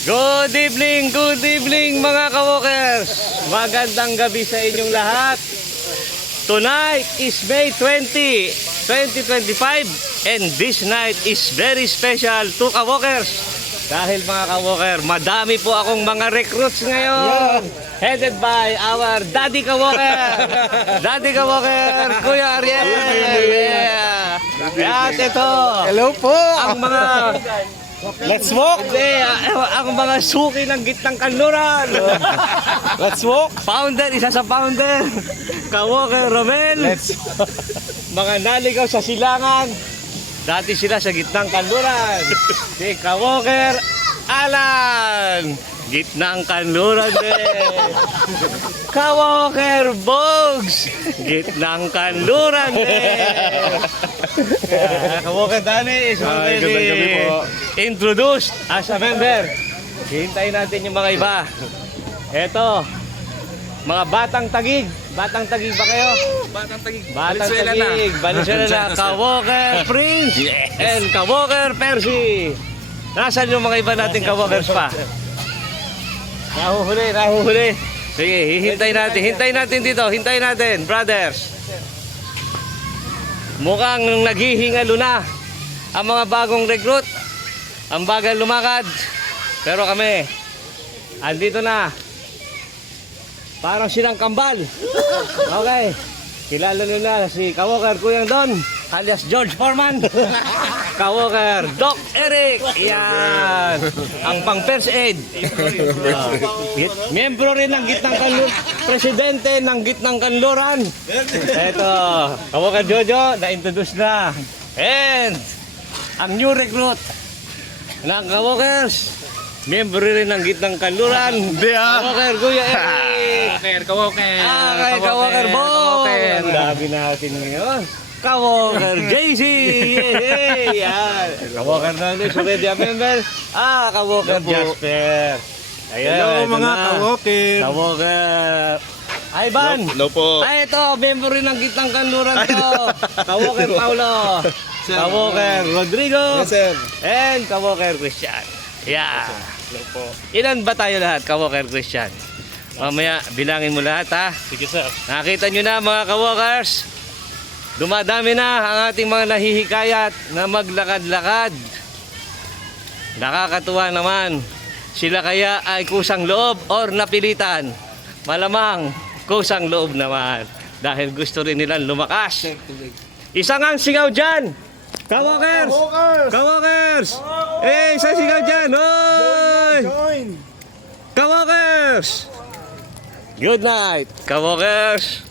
Good evening mga ka-walkers. Magandang gabi sa inyong lahat. Tonight is May 20, 2025 and this night is very special to ka-walkers. Dahil mga ka-walker, madami po akong mga recruits ngayon. Headed by our Daddy ka-walker. Daddy ka-walker, Kuya Ariel. Yeah. At ito. Hello po! Ang mga Let's walk! Hindi, ang mga suki ng gitnang kanluran. Let's walk! Founder, isa sa founder. Ka-walker Romel. Let's Mga naligaw sa silangan. Dati sila sa gitnang kanluran. Si ka-walker Alan. Gitnang kanluran din. Ka-walker Bogs. Gitnang kanluran din. Ka-walker Dani is Ay, gandang gabi po. introduced as a member. Hintayin natin yung mga iba. Eto, mga batang tagig. Batang tagig ba kayo? Batang tagig. Batang tagig. Valenzuela na. Ka-walker Prince and Ka-walker Percy. Nasaan yung mga iba nating Ka-walkers pa? Nahuhuli. Sige, hintayin natin. Hintayin natin dito. Hintayin natin, brothers. Mukhang naghihingalo na ang mga bagong recruit. Ang bagal lumakad. Pero kami, andito na. Parang silang kambal. Okay. Kilala nyo na si ka-walker Kuyang Don, alias George Foreman. Ka-walker Doc Eric. Yan. Ang pang first aid. Miyembro rin ng gitnang kanluran. Presidente ng gitnang kanluran. Ito. Ka-walker Jojo, na-introduce na. And ang new recruit ng ka-walkers. Miyembro rin ng gitnang kanluran. Hindi ah! Ka-walker Kuya Eric. Ka-walker! Kay ka-walker Bong. Ang dami natin ngayon. Ka-walker JC. Yay! Yan. Ka-walker na ulit. So ready ang member. Ka-walker Jasper. Ayan. Hello ito mga na. ka-walker! Ka-walker Ivan. Hello po! Ay, ito. Member rin ng gitnang kanluran to. Ka-walker Paulo. Ka-walker Rodrigo. Yes, sir! And ka-walker Christian. Yeah. Hello po! Ilan ba tayo lahat, ka-walker Christian? Mamaya, bilangin mo lahat ha. Sige sir! Nakita nyo na mga ka-walkers, dumadami na ang ating mga nahihikayat na maglakad-lakad. Nakakatuwa naman. Sila kaya ay kusang loob or napilitan? Malamang kusang loob naman. Dahil gusto rin nilang lumakas. Isang ang sigaw dyan! Ka-walkers! Ka-walkers! Eh, isang sigaw dyan! Hoy! Join! Ka-walkers! Good night, ka-walkers!